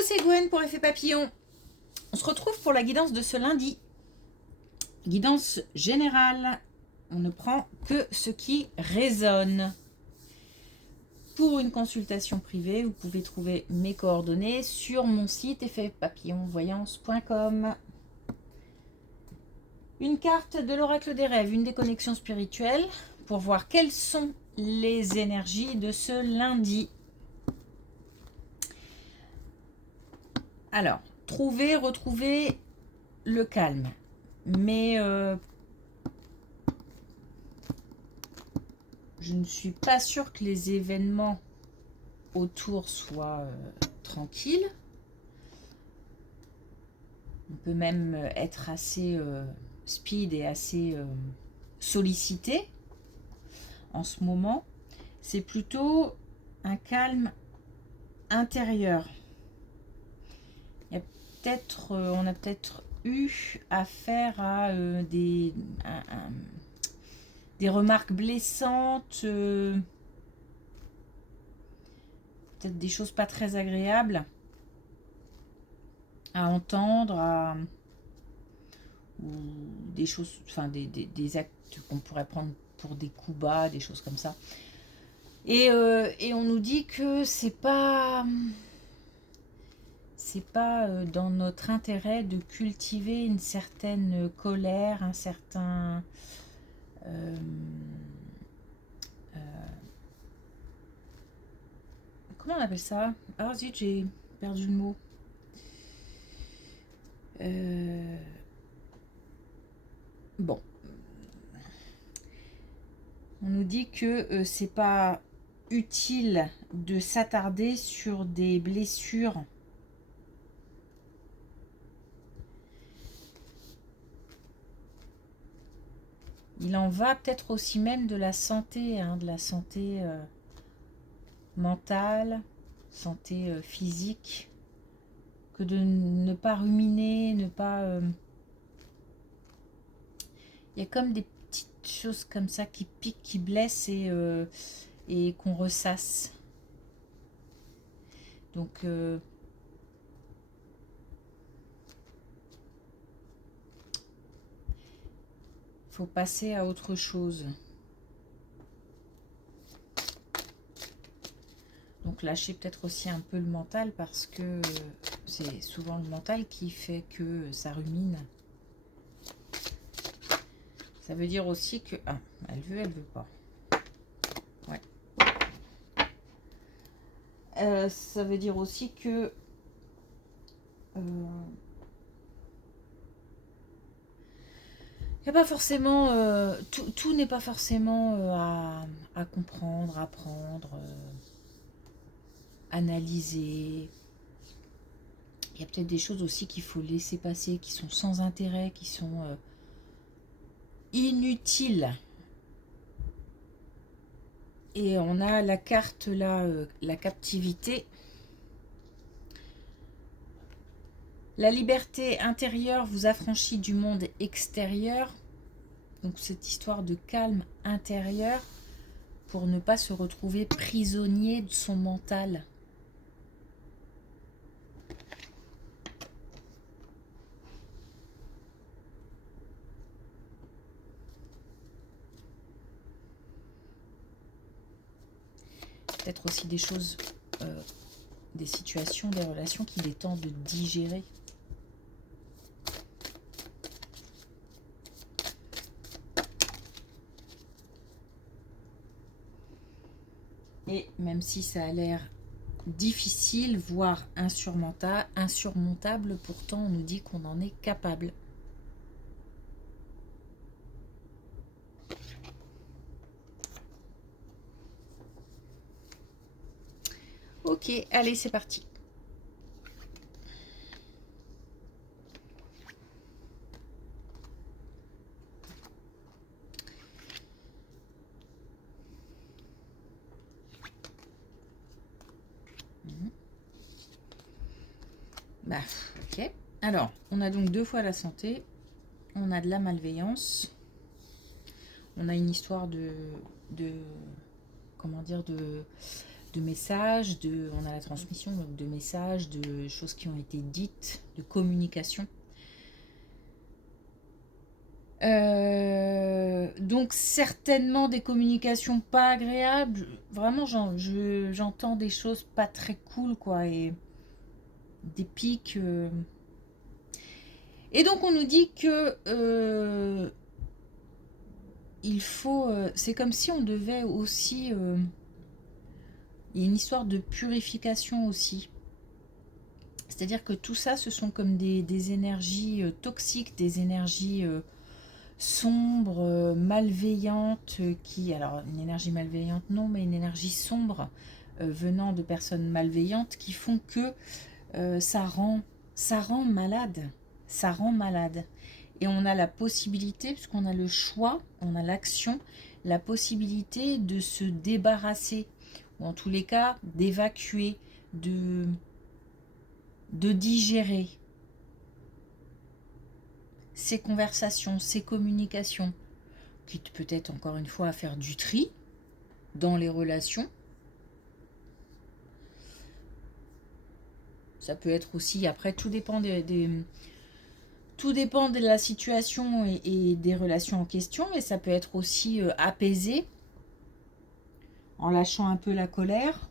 Coucou, c'est Gwen pour Effet Papillon. On se retrouve pour la guidance de ce lundi. Guidance générale. On ne prend que ce qui résonne. Pour une consultation privée, vous pouvez trouver mes coordonnées sur mon site effetpapillonvoyance.com. Une carte de l'oracle des rêves, une déconnexion spirituelle pour voir quelles sont les énergies de ce lundi. Alors, retrouver le calme. Mais je ne suis pas sûre que les événements autour soient tranquilles. On peut même être assez speed et assez sollicité en ce moment. C'est plutôt un calme intérieur. On a peut-être eu affaire à des remarques blessantes, peut-être des choses pas très agréables à entendre, ou des choses, enfin des actes qu'on pourrait prendre pour des coups bas, des choses comme ça. Et on nous dit que c'est pas dans notre intérêt de cultiver une certaine colère, un certain comment on appelle ça? Ah zut, j'ai perdu le mot. Bon, on nous dit que c'est pas utile de s'attarder sur des blessures il en va peut-être aussi même de la santé, mentale, santé physique, que de ne pas ruminer, ne pas... Il y a comme des petites choses comme ça qui piquent, qui blessent et qu'on ressasse. Donc... faut passer à autre chose. Donc lâcher peut-être aussi un peu le mental, parce que c'est souvent le mental qui fait que ça rumine. Ça veut dire aussi que... Ah, elle veut pas. Ouais. Ça veut dire aussi que... il n'y a pas forcément... tout n'est pas forcément à comprendre, à apprendre, analyser. Il y a peut-être des choses aussi qu'il faut laisser passer, qui sont sans intérêt, qui sont inutiles. Et on a la carte là, la captivité. La liberté intérieure vous affranchit du monde extérieur. Donc cette histoire de calme intérieur pour ne pas se retrouver prisonnier de son mental. Peut-être aussi des choses, des situations, des relations qu'il est temps de digérer. Et même si ça a l'air difficile, voire insurmontable, pourtant on nous dit qu'on en est capable. Ok, allez, c'est parti. Ok. Alors, on a donc 2 fois la santé. On a de la malveillance. On a une histoire comment dire, de messages, on a la transmission donc de messages, de choses qui ont été dites, de communication. Donc certainement des communications pas agréables. Vraiment, j'entends des choses pas très cool, quoi, et des pics. Et donc on nous dit que il faut. C'est comme si on devait aussi. Il y a une histoire de purification aussi. C'est-à-dire que tout ça, ce sont comme des énergies toxiques, des énergies sombres, malveillantes, alors une énergie malveillante non, mais une énergie sombre venant de personnes malveillantes qui font que ça rend malade, ça rend malade. Et on a la possibilité, puisqu'on a le choix, on a l'action, la possibilité de se débarrasser, ou en tous les cas d'évacuer, de digérer ces conversations, ces communications, quitte peut-être encore une fois à faire du tri dans les relations. Ça peut être aussi, après tout dépend tout dépend de la situation et des relations en question, mais ça peut être aussi apaisé, en lâchant un peu la colère.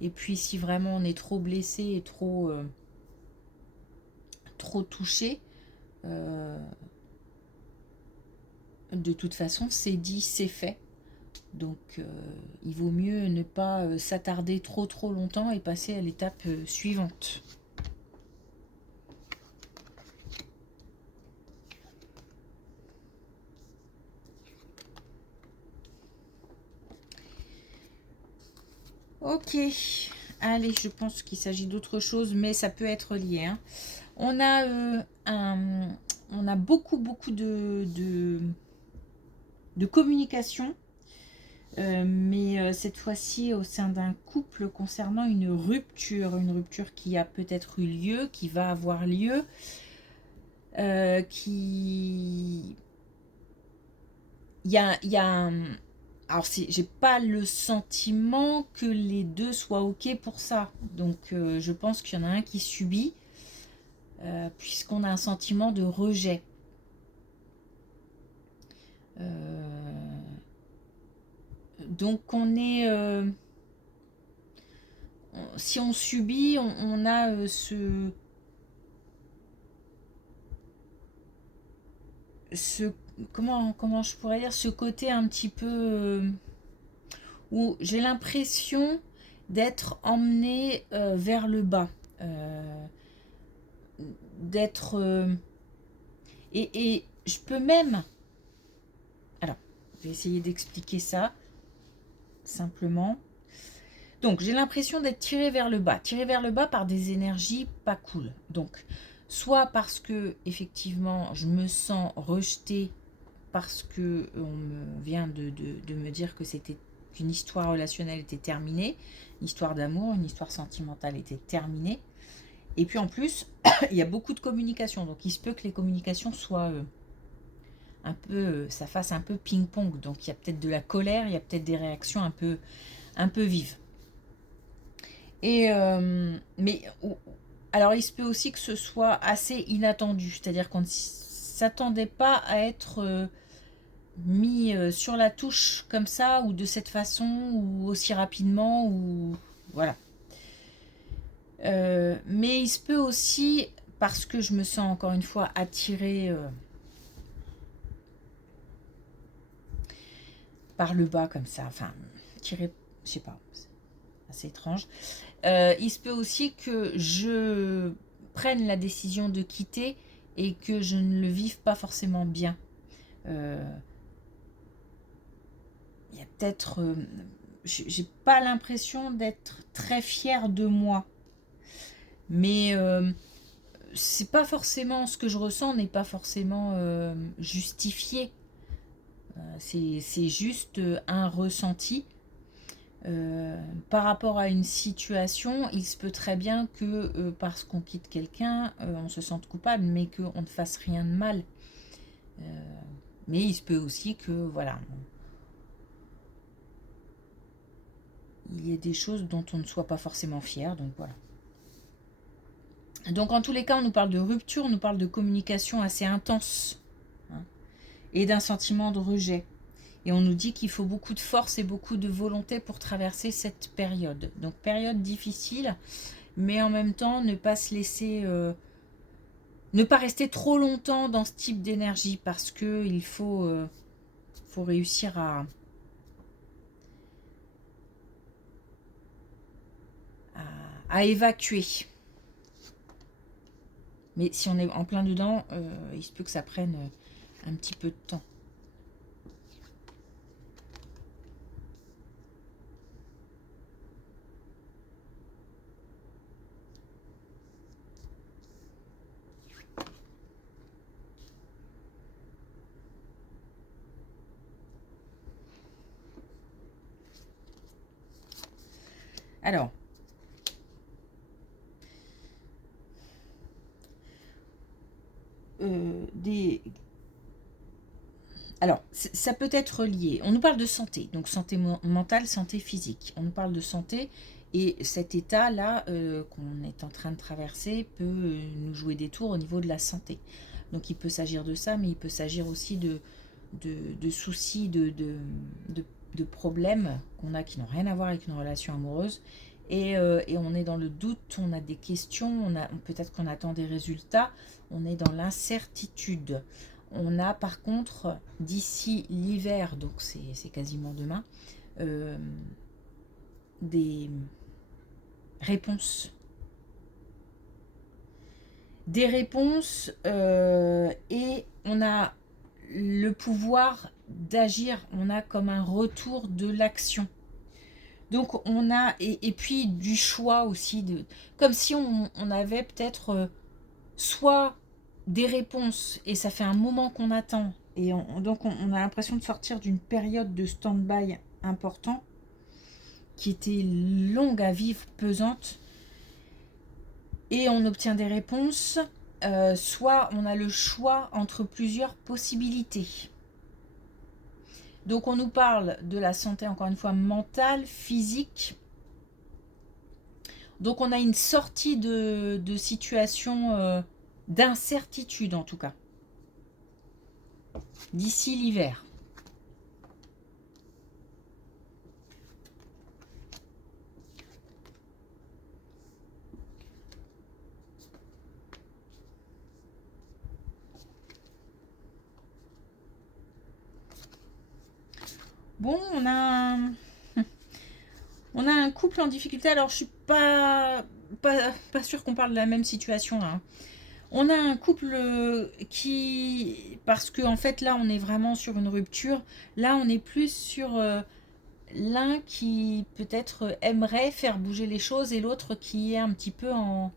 Et puis si vraiment on est trop blessé et trop touché, de toute façon c'est dit, c'est fait. Donc il vaut mieux ne pas s'attarder trop longtemps et passer à l'étape suivante. Ok, allez, je pense qu'il s'agit d'autre chose, mais ça peut être lié. Hein. On a beaucoup de communication, mais cette fois-ci au sein d'un couple concernant une rupture qui a peut-être eu lieu, qui va avoir lieu, qui... Il y a alors, j'ai pas le sentiment que les deux soient ok pour ça. Donc, je pense qu'il y en a un qui subit, puisqu'on a un sentiment de rejet. Donc, si on subit, on a comment je pourrais dire, ce côté un petit peu où j'ai l'impression d'être emmenée vers le bas, d'être et je peux même, alors je vais essayer d'expliquer ça simplement. Donc j'ai l'impression d'être tirée vers le bas par des énergies pas cool. Donc soit parce que effectivement je me sens rejetée parce que on me vient de me dire que qu'une histoire relationnelle était terminée, une histoire d'amour, une histoire sentimentale était terminée. Et puis en plus, il y a beaucoup de communication, donc il se peut que les communications soient un peu, ça fasse un peu ping-pong. Donc il y a peut-être de la colère, il y a peut-être des réactions un peu vives. Et mais alors il se peut aussi que ce soit assez inattendu, c'est-à-dire qu'on ne s'attendait pas à être mis sur la touche comme ça, ou de cette façon, ou aussi rapidement, ou voilà. Mais il se peut aussi, parce que je me sens encore une fois attirée par le bas comme ça, enfin tirée, je sais pas, c'est assez étrange. Il se peut aussi que je prenne la décision de quitter et que je ne le vive pas forcément bien. Il y a peut-être... j'ai pas l'impression d'être très fière de moi. Mais c'est pas forcément... Ce que je ressens n'est pas forcément justifié. C'est juste un ressenti. Par rapport à une situation, il se peut très bien que parce qu'on quitte quelqu'un, on se sente coupable, mais qu'on ne fasse rien de mal. Mais il se peut aussi que, voilà, il y ait des choses dont on ne soit pas forcément fier. Donc voilà. Donc en tous les cas, on nous parle de rupture, on nous parle de communication assez intense, hein, et d'un sentiment de rejet. Et on nous dit qu'il faut beaucoup de force et beaucoup de volonté pour traverser cette période. Donc période difficile, mais en même temps ne pas se laisser, ne pas rester trop longtemps dans ce type d'énergie, parce que il faut réussir à évacuer. Mais si on est en plein dedans, il se peut que ça prenne un petit peu de temps. Alors, alors, ça peut être lié. On nous parle de santé, donc santé mentale, santé physique. On nous parle de santé et cet état-là qu'on est en train de traverser peut nous jouer des tours au niveau de la santé. Donc il peut s'agir de ça, mais il peut s'agir aussi de soucis, de problèmes qu'on a qui n'ont rien à voir avec une relation amoureuse. Et on est dans le doute, on a des questions, peut-être qu'on attend des résultats, on est dans l'incertitude. On a par contre, d'ici l'hiver, donc c'est quasiment demain, des réponses. Des réponses et on a le pouvoir d'agir, on a comme un retour de l'action. Donc on a, et puis du choix aussi, comme si on avait peut-être soit des réponses, et ça fait un moment qu'on attend, et donc on a l'impression de sortir d'une période de stand-by important, qui était longue à vivre, pesante, et on obtient des réponses, soit on a le choix entre plusieurs possibilités. Donc on nous parle de la santé, encore une fois, mentale, physique. Donc on a une sortie de situation d'incertitude en tout cas, d'ici l'hiver. Bon, on a un couple en difficulté. Alors je suis pas sûre qu'on parle de la même situation là, hein. On a un couple qui, parce que en fait là on est vraiment sur une rupture. Là on est plus sur l'un qui peut-être aimerait faire bouger les choses et l'autre qui est un petit peu en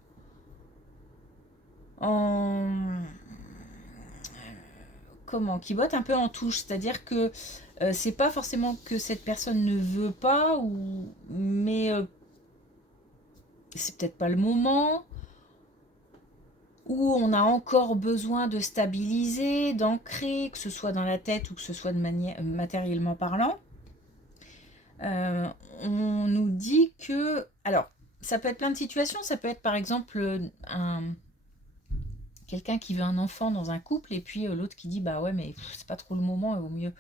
qui botte un peu en touche, c'est-à-dire que c'est pas forcément que cette personne ne veut pas, mais c'est peut-être pas le moment, où on a encore besoin de stabiliser, d'ancrer, que ce soit dans la tête ou que ce soit de manière matériellement parlant. On nous dit que, alors ça peut être plein de situations, ça peut être par exemple quelqu'un qui veut un enfant dans un couple et puis l'autre qui dit bah ouais mais c'est pas trop le moment, il vaut mieux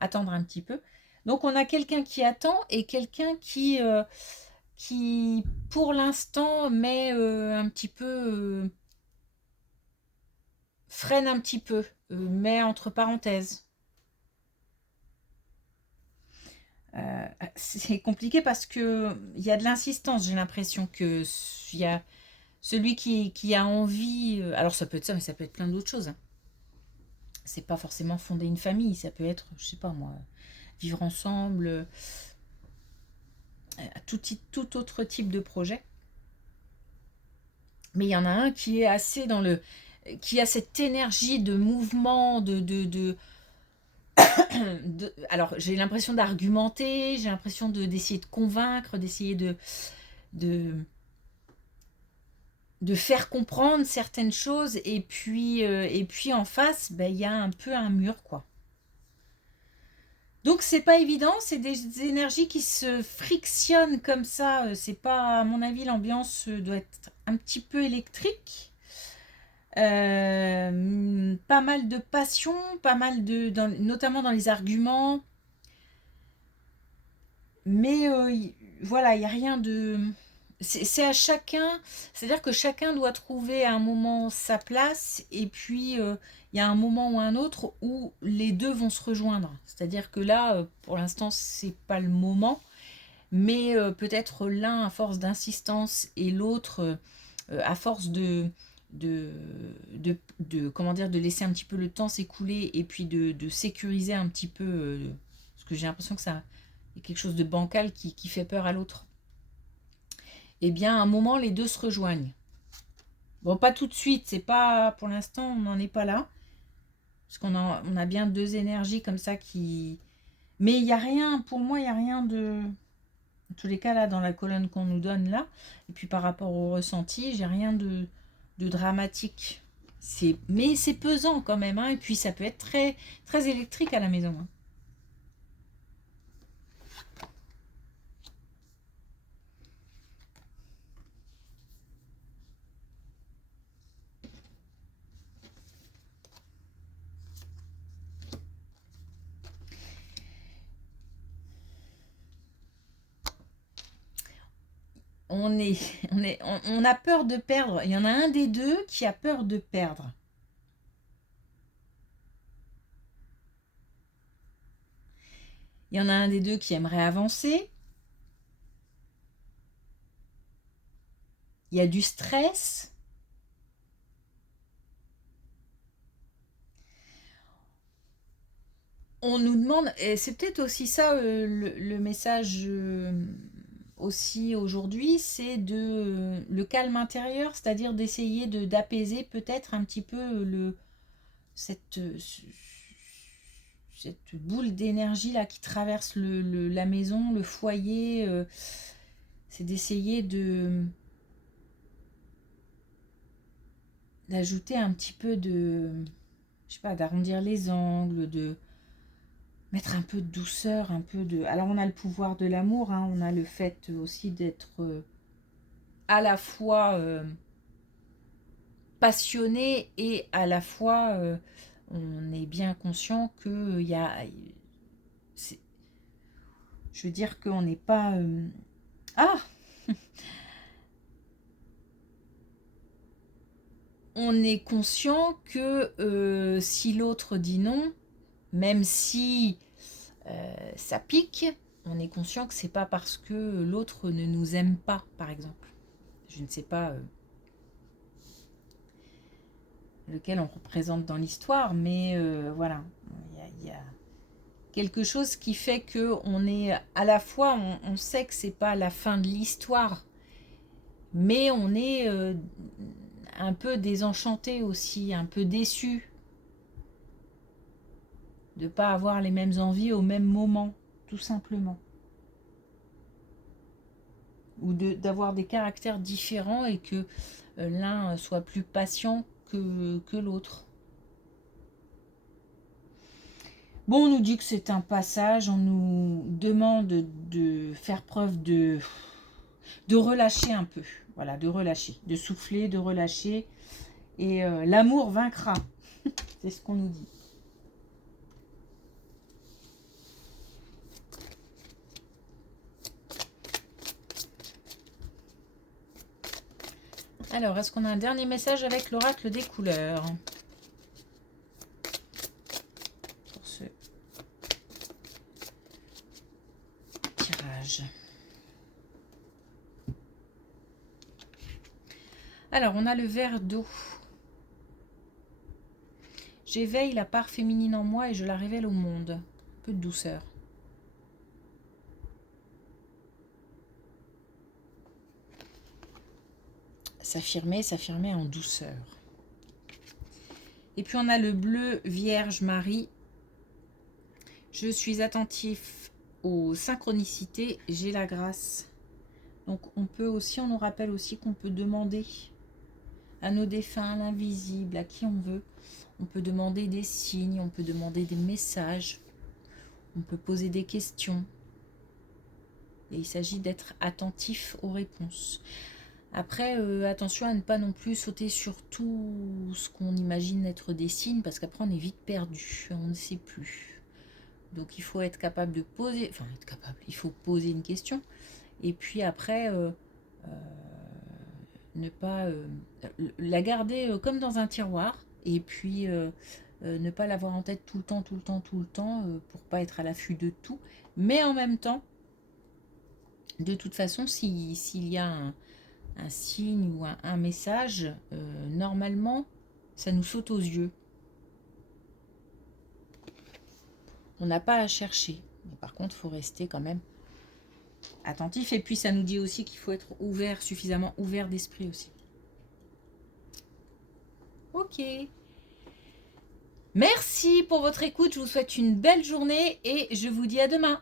attendre un petit peu. Donc on a quelqu'un qui attend et quelqu'un qui pour l'instant met un petit peu freine un petit peu, met entre parenthèses. C'est compliqué parce que il y a de l'insistance, j'ai l'impression que il y a celui qui a envie, alors ça peut être ça, mais ça peut être plein d'autres choses, hein. C'est pas forcément fonder une famille, ça peut être, je sais pas moi, vivre ensemble, tout autre type de projet. Mais il y en a un qui est assez qui a cette énergie de mouvement, alors j'ai l'impression d'argumenter, j'ai l'impression d'essayer de convaincre, d'essayer de, de faire comprendre certaines choses, et puis en face, ben, il y a un peu un mur, quoi. Donc c'est pas évident, c'est des énergies qui se frictionnent comme ça. C'est pas, à mon avis, l'ambiance doit être un petit peu électrique. Pas mal de passion, pas mal notamment dans les arguments. Mais voilà, il n'y a rien de... C'est à chacun, c'est-à-dire que chacun doit trouver à un moment sa place, et puis il y a un moment ou un autre où les deux vont se rejoindre. C'est-à-dire que là, pour l'instant, c'est pas le moment, mais peut-être l'un à force d'insistance et l'autre à force comment dire, de laisser un petit peu le temps s'écouler et puis de sécuriser un petit peu, parce que j'ai l'impression que ça y a quelque chose de bancal qui fait peur à l'autre. Eh bien, à un moment, les deux se rejoignent. Bon, pas tout de suite, c'est pas, pour l'instant, on n'en est pas là. Parce on a bien deux énergies comme ça qui... Mais il n'y a rien, pour moi, il n'y a rien de... En tous les cas, là, dans la colonne qu'on nous donne là, et puis par rapport au ressenti, j'ai rien de dramatique. Mais c'est pesant quand même, hein, et puis ça peut être très, très électrique à la maison. Hein. On a peur de perdre. Il y en a un des deux qui a peur de perdre. Il y en a un des deux qui aimerait avancer. Il y a du stress. On nous demande, et c'est peut-être aussi ça le message aussi aujourd'hui, c'est le calme intérieur, c'est-à-dire d'essayer d'apaiser peut-être un petit peu cette, cette boule d'énergie là qui traverse la maison, le foyer. C'est d'essayer d'ajouter un petit peu je sais pas, d'arrondir les angles, de mettre un peu de douceur, un peu de... Alors on a le pouvoir de l'amour, hein, on a le fait aussi d'être à la fois passionné et à la fois on est bien conscient que il y a... Je veux dire qu'on n'est pas... Ah On est conscient que si l'autre dit non, même si ça pique, on est conscient que c'est pas parce que l'autre ne nous aime pas, par exemple. Je ne sais pas lequel on représente dans l'histoire, mais voilà, il y a quelque chose qui fait que on est à la fois, on sait que c'est pas la fin de l'histoire, mais on est un peu désenchanté aussi, un peu déçu de ne pas avoir les mêmes envies au même moment, tout simplement. Ou d'avoir des caractères différents et que l'un soit plus patient que l'autre. Bon, on nous dit que c'est un passage, on nous demande de faire preuve de relâcher un peu. Voilà, de relâcher, de souffler, de relâcher. Et l'amour vaincra. C'est ce qu'on nous dit. Alors, est-ce qu'on a un dernier message avec l'oracle des couleurs pour ce tirage? Alors, on a le verre d'eau. J'éveille la part féminine en moi et je la révèle au monde. Un peu de douceur. S'affirmer en douceur. Et puis on a le bleu Vierge Marie. Je suis attentif aux synchronicités, j'ai la grâce. Donc on peut aussi, on nous rappelle aussi qu'on peut demander à nos défunts, à l'invisible, à qui on veut. On peut demander des signes, on peut demander des messages. On peut poser des questions. Et il s'agit d'être attentif aux réponses. Après, attention à ne pas non plus sauter sur tout ce qu'on imagine être des signes, parce qu'après on est vite perdu, on ne sait plus. Donc il faut être capable de poser, enfin être capable, il faut poser une question, et puis après ne pas la garder comme dans un tiroir, et puis ne pas l'avoir en tête tout le temps, pour pas être à l'affût de tout, mais en même temps, de toute façon, s'il y a un signe ou un message, normalement, ça nous saute aux yeux. On n'a pas à chercher. Mais par contre, il faut rester quand même attentif. Et puis, ça nous dit aussi qu'il faut être ouvert, suffisamment ouvert d'esprit aussi. Ok. Merci pour votre écoute. Je vous souhaite une belle journée et je vous dis à demain.